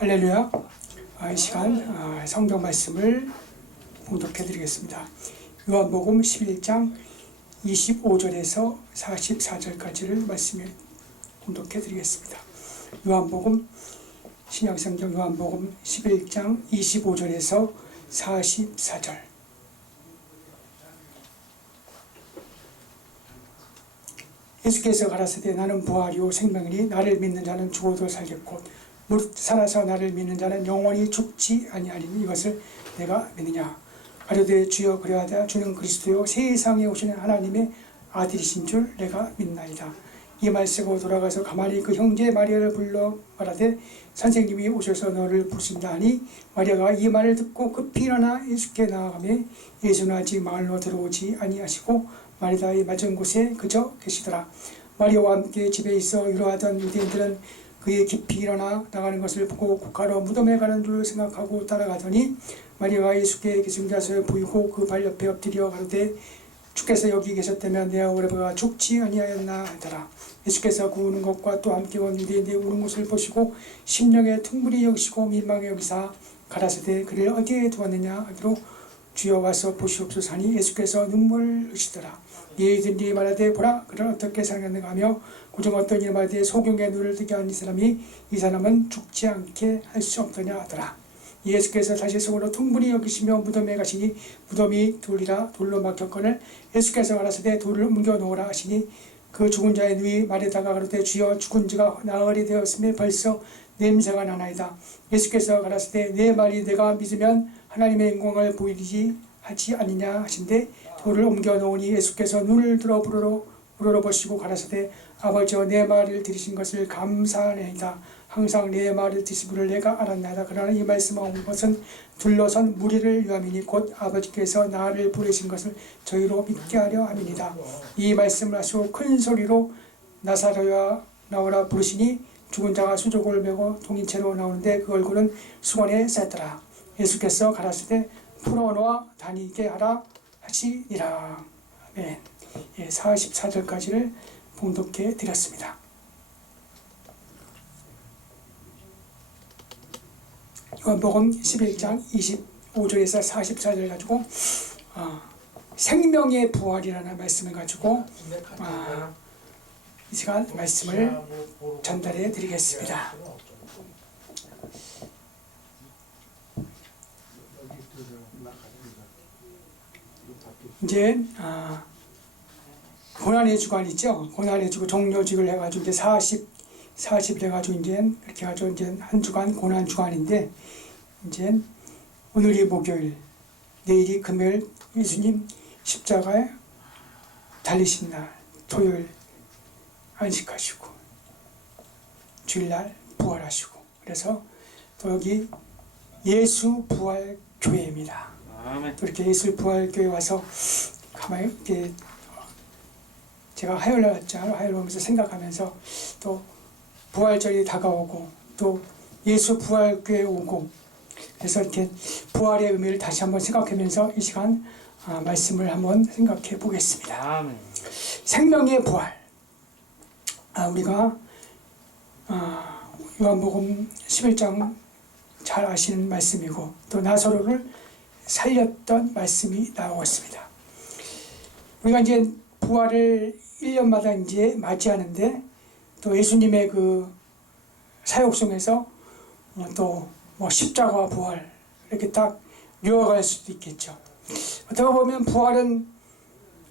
할렐루야. 이 시간 성경 말씀을 봉독해 드리겠습니다. 요한복음 11장 25절에서 44절까지를 말씀을 봉독해 드리겠습니다. 요한복음 신약성경 요한복음 11장 25절에서 44절. 예수께서 가라사대 나는 부활이요 생명이니 나를 믿는 자는 죽어도 살겠고 무릇 살아서 나를 믿는 자는 영원히 죽지 아니하리니 이것을 내가 믿느냐. 가로되 주여 그리하다 주는 그리스도요 세상에 오시는 하나님의 아들이신 줄 내가 믿나이다. 이 말 쓰고 돌아가서 가만히 그 형제 마리아를 불러 말하되 선생님이 오셔서 너를 부르신다 하니 마리아가 이 말을 듣고 급히 일어나 예수께 나아가며 예수는 아직 마을로 들어오지 아니하시고 마리아의 맞은 곳에 그저 계시더라. 마리아와 함께 집에 있어 위로하던 유대인들은 그의 깊이 일어나 나가는 것을 보고 곡하러 무덤에 가는 줄 생각하고 따라가더니 마리아가 예수께 계신 자세를 보이고 그 발 옆에 엎드려 가로되 주께서 여기 계셨다면 내 오라버가 죽지 아니하였나 하더라. 예수께서 그 우는 것과 또 함께 온 유대인들의 우는 것을 보시고 심령에 특물이 여기시고 민망히 여기사 가라사대 그를 어디에 두었느냐 하기로 주여 와서 보시옵소서 하니 예수께서 눈물을 흘리시더라. 예의든지 말하되 보라 그를 어떻게 살았는가 하며 고종 어떤 일 말하되 소경의 눈을 뜨게 한 이 사람이 이 사람은 죽지 않게 할 수 없더냐 하더라. 예수께서 다시 속으로 통분히 여기시며 무덤에 가시니 무덤이 돌이라 돌로 막혔거늘 예수께서 가라사대 돌을 옮겨 놓으라 하시니 그 죽은 자의 누이 말에다가 가로되 주여 죽은 자가 나흘이 되었으며 벌써 냄새가 나나이다. 예수께서 가라사대 내 말이 내가 믿으면 하나님의 영광을 보이지 하지 아니냐 하신데 돌을 옮겨 놓으니 예수께서 눈을 들어 우러러보시고 가라사대 아버지여 내 말을 들으신 것을 감사하나이다. 항상 내 말을 들으시기를 내가 알았나이다. 그러나 이 말씀한 것은 둘러선 무리를 위함이니 곧 아버지께서 나를 부르신 것을 저희로 믿게 하려 함이니이다. 이 말씀을 하시고 큰 소리로 나사로야 나오라 부르시니 죽은 자가 수족을 메고 동인채로 나오는데 그 얼굴은 수건에 쌌더라. 예수께서 가라사대 풀어놓아 다니게 하라 하시니라. 아멘. 44절까지를 봉독해 드렸습니다. 요한복음 11장 25절에서 44절 가지고 생명의 부활이라는 말씀을 가지고 이 시간 말씀을 전달해 드리겠습니다. 이제 고난의 주간 있죠. 고난의 주 종료직을 해가지고 이제 40일 해가지고 이제 이렇게 해가지고 이제 한 주간 고난 주간인데 이제 오늘이 목요일, 내일이 금요일 예수님 십자가에 달리신 날, 토요일 안식하시고 주일날 부활하시고 그래서 또 여기 예수 부활 교회입니다. 또 이렇게 예수 부활 교회 와서 가만히 이렇게 제가 화요일날 왔잖아요. 화요일 오면서 생각하면서 또 부활절이 다가오고 또 예수 부활 교회 오고 그래서 이렇게 부활의 의미를 다시 한번 생각하면서 이 시간 말씀을 한번 생각해 보겠습니다. 아멘. 생명의 부활. 우리가 요한복음 11장 잘 아시는 말씀이고 또 나사로를 살렸던 말씀이 나오고 있습니다. 우리가 이제 부활을 1년마다 이제 맞이하는데 또 예수님의 그 사역 속에서 또 뭐 십자가 부활 이렇게 딱 요약할 수도 있겠죠. 어떻게 보면 부활은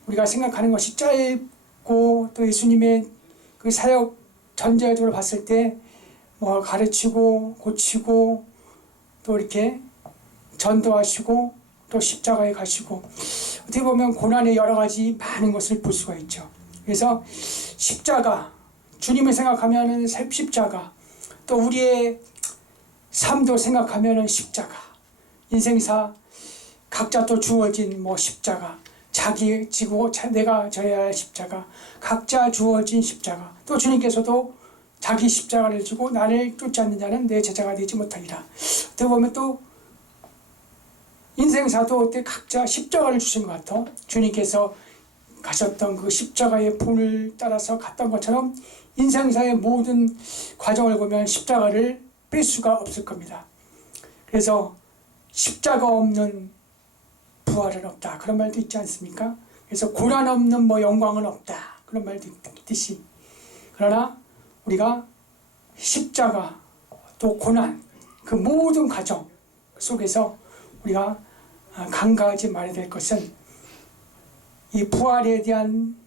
우리가 생각하는 것이 짧고 또 예수님의 그 사역 전체적으로 봤을 때 뭐 가르치고 고치고 또 이렇게 전도하시고 또 십자가에 가시고 어떻게 보면 고난의 여러 가지 많은 것을 볼 수가 있죠. 그래서 십자가, 주님을 생각하면은 십자가, 또 우리의 삶도 생각하면은 십자가, 인생사 각자 또 주어진 뭐 십자가, 자기 지고 내가 져야 할 십자가, 각자 주어진 십자가, 또 주님께서도 자기 십자가를 지고 나를 쫓지 않는 자는 내 제자가 되지 못하리라. 어떻게 보면 또 인생사도 각자 십자가를 주신 것 같아. 주님께서 가셨던 그 십자가의 본을 따라서 갔던 것처럼 인생사의 모든 과정을 보면 십자가를 뺄 수가 없을 겁니다. 그래서 십자가 없는 부활은 없다, 그런 말도 있지 않습니까? 그래서 고난 없는 뭐 영광은 없다, 그런 말도 있듯이, 그러나 우리가 십자가 또 고난, 그 모든 과정 속에서 우리가 간과하지 말아야 될 것은 이 부활에 대한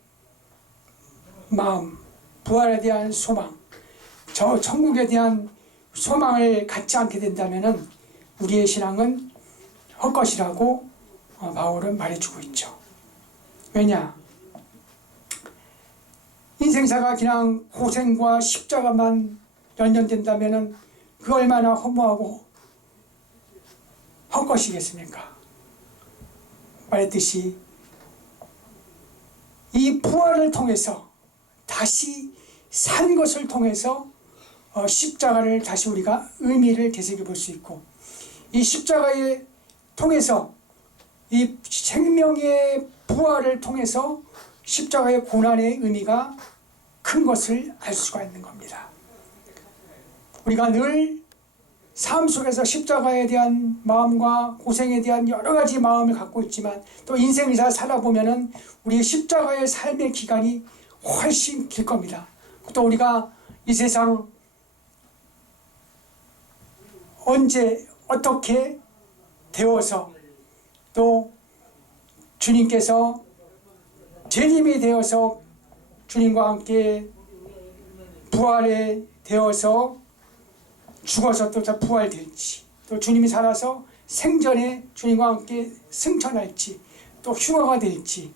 마음, 부활에 대한 소망, 저 천국에 대한 소망을 갖지 않게 된다면 우리의 신앙은 헛것이라고 바울은 말해주고 있죠. 왜냐? 인생사가 그냥 고생과 십자가만 연연된다면 그 얼마나 허무하고 헛것이겠습니까? 말했듯이 이 부활을 통해서 다시 산 것을 통해서 십자가를 다시 우리가 의미를 되새겨 볼 수 있고, 이 십자가에 통해서 이 생명의 부활을 통해서 십자가의 고난의 의미가 큰 것을 알 수가 있는 겁니다. 우리가 늘 삶 속에서 십자가에 대한 마음과 고생에 대한 여러 가지 마음을 갖고 있지만, 또 인생을 살아보면은 우리의 십자가의 삶의 기간이 훨씬 길 겁니다. 또 우리가 이 세상 언제 어떻게 되어서 또 주님께서 재림이 되어서 주님과 함께 부활에 되어서 죽어서 또 부활될지, 또 주님이 살아서 생전에 주님과 함께 승천할지, 또 흉화가 될지,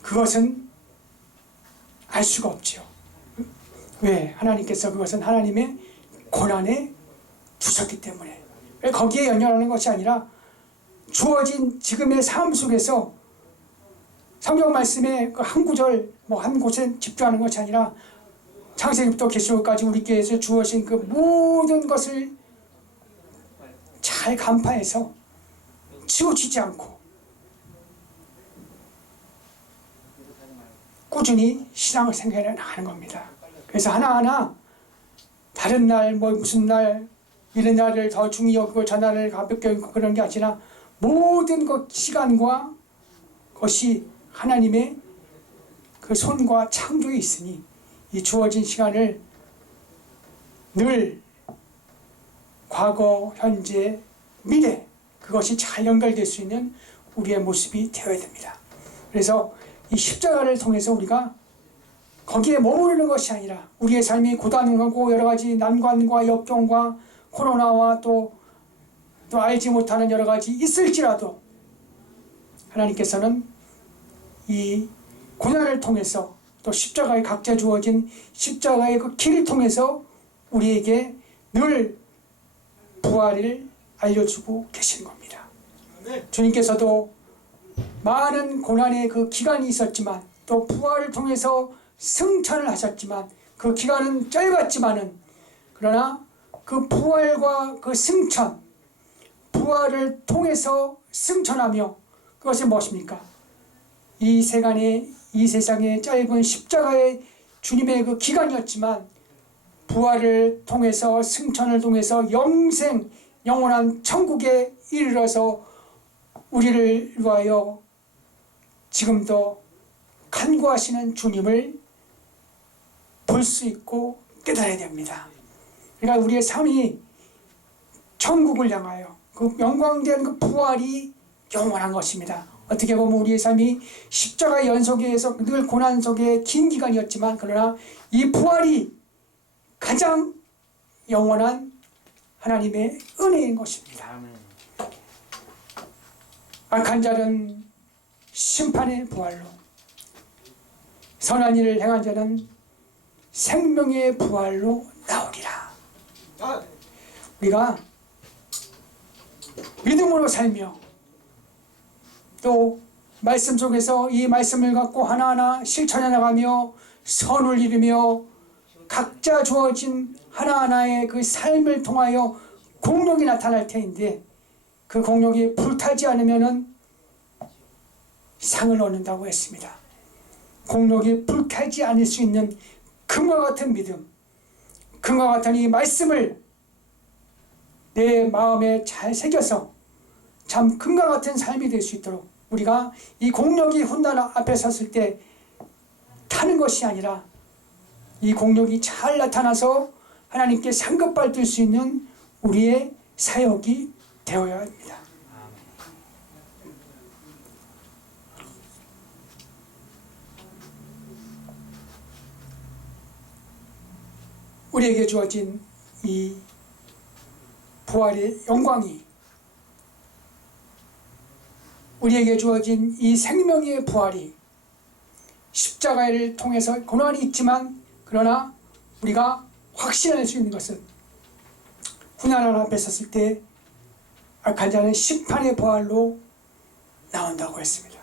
그것은 알 수가 없죠. 왜? 하나님께서 그것은 하나님의 고난에 두셨기 때문에. 거기에 연연하는 것이 아니라 주어진 지금의 삶 속에서 성경 말씀의 그 한 구절 한 곳에 집중하는 것이 아니라 창세기부터 계시록까지 우리께서 주어진 그 모든 것을 잘 간파해서 치우치지 않고 꾸준히 신앙을 생활해 나가는 겁니다. 그래서 하나하나 다른 날 무슨 날 이런 날을 더 중히 여기고 저 날을 가볍게 여기고 그런 게 아니라 모든 것 시간과 것이 하나님의 그 손과 창조에 있으니 이 주어진 시간을 늘 과거, 현재, 미래, 그것이 잘 연결될 수 있는 우리의 모습이 되어야 됩니다. 그래서 이 십자가를 통해서 우리가 거기에 머무르는 것이 아니라 우리의 삶이 고단하고 여러 가지 난관과 역경과 코로나와 또 알지 못하는 여러 가지 있을지라도 하나님께서는 이 고난을 통해서 또 십자가에 각자 주어진 십자가의 그 길을 통해서 우리에게 늘 부활을 알려주고 계시는 겁니다. 주님께서도 많은 고난의 그 기간이 있었지만 또 부활을 통해서 승천을 하셨지만 그 기간은 짧았지만은 그러나 그 부활과 그 승천, 부활을 통해서 승천하며 그것이 무엇입니까? 이 세상의 짧은 십자가의 주님의 그 기간이었지만 부활을 통해서 승천을 통해서 영생, 영원한 천국에 이르러서 우리를 위하여 지금도 간구하시는 주님을 볼 수 있고 깨달아야 됩니다. 그러니까 우리의 삶이 천국을 향하여 그 영광된 그 부활이 영원한 것입니다. 어떻게 보면 우리의 삶이 십자가 연속에서 늘 고난 속의 긴 기간이었지만 그러나 이 부활이 가장 영원한 하나님의 은혜인 것입니다. 악한 자는 심판의 부활로, 선한 일을 행한 자는 생명의 부활로 나오리라. 우리가 믿음으로 살며 또 말씀 속에서 이 말씀을 갖고 하나하나 실천해 나가며 선을 이루며 각자 주어진 하나하나의 그 삶을 통하여 공력이 나타날 터인데 그 공력이 불타지 않으면은 상을 얻는다고 했습니다. 공력이 불타지 않을 수 있는 금과 같은 믿음, 금과 같은 이 말씀을 내 마음에 잘 새겨서 참 금과 같은 삶이 될 수 있도록 우리가 이 공력이 훗날 앞에 섰을 때 타는 것이 아니라 이 공력이 잘 나타나서 하나님께 상급받을 수 있는 우리의 사역이 되어야 합니다. 우리에게 주어진 이 부활의 영광이, 우리에게 주어진 이 생명의 부활이 십자가를 통해서 고난이 있지만 그러나 우리가 확신할 수 있는 것은 훗날 하나님 앞에 섰을 때 악한 자는 심판의 부활로 나온다고 했습니다.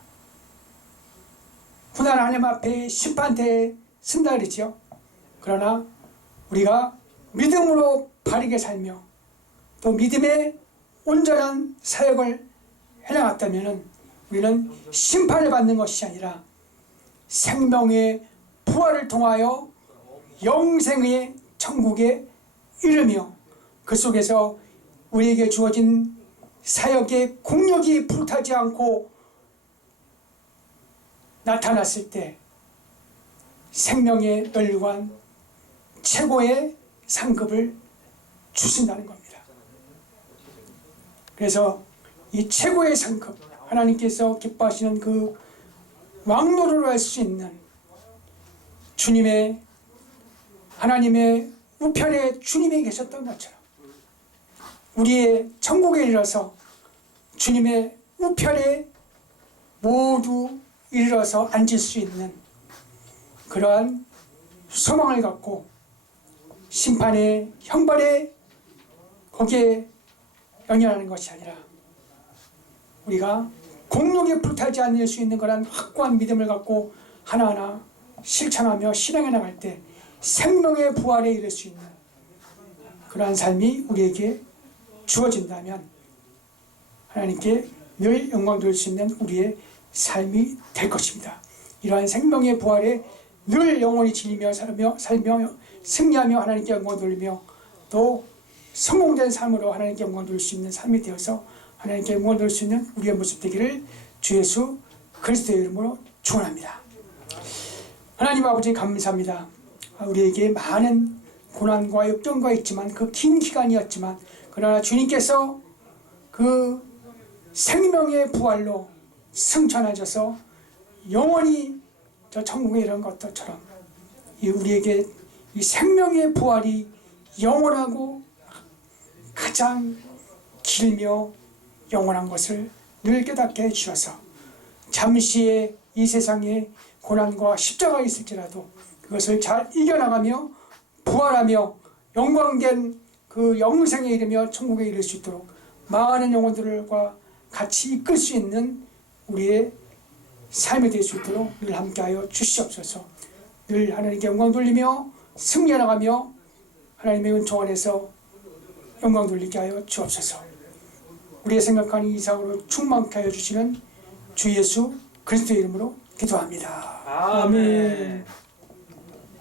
훗날 하나님 앞에 심판대에 쓴다 그랬죠. 그러나 우리가 믿음으로 바르게 살며 또 믿음의 온전한 사역을 해나갔다면 우리는 심판을 받는 것이 아니라 생명의 부활을 통하여 영생의 천국에 이르며 그 속에서 우리에게 주어진 사역의 공력이 불타지 않고 나타났을 때 생명의 멸관 최고의 상급을 주신다는 겁니다. 그래서 이 최고의 상급, 하나님께서 기뻐하시는 그 왕노릇을 할 수 있는 주님의, 하나님의 우편에 주님이 계셨던 것처럼 우리의 천국에 이르러서 주님의 우편에 모두 이르러서 앉을 수 있는 그러한 소망을 갖고 심판의 형벌에 거기에 연연하는 것이 아니라 우리가 공력에 불타지 않을 수 있는 그런 확고한 믿음을 갖고 하나하나 실천하며 실행해 나갈 때 생명의 부활에 이를 수 있는 그러한 삶이 우리에게 주어진다면 하나님께 늘 영광 돌릴 수 있는 우리의 삶이 될 것입니다. 이러한 생명의 부활에 늘 영원히 지니며 살며 승리하며 하나님께 영광 돌리며 또 성공된 삶으로 하나님께 영광 돌릴 수 있는 삶이 되어서 하나님께 영광 돌릴 수 있는 우리의 모습 되기를 주 예수 그리스도의 이름으로 축원합니다. 하나님 아버지 감사합니다. 우리에게 많은 고난과 역경과 있지만 그 긴 기간이었지만 그러나 주님께서 그 생명의 부활로 승천하셔서 영원히 저 천국에 이런 것들처럼 우리에게 이 생명의 부활이 영원하고 가장 길며 영원한 것을 늘 깨닫게 해주셔서 잠시의 이 세상에 고난과 십자가가 있을지라도 그것을 잘 이겨나가며 부활하며 영광된 그 영생에 이르며 천국에 이를 수 있도록 많은 영혼들과 같이 이끌 수 있는 우리의 삶이 될 수 있도록 늘 함께하여 주시옵소서. 늘 하나님께 영광 돌리며 승리해 나가며 하나님의 은총 안에서 영광 돌리게 하여 주옵소서. 우리의 생각하는 이상으로 충만케 하여 주시는 주 예수 그리스도의 이름으로 기도합니다. 아멘.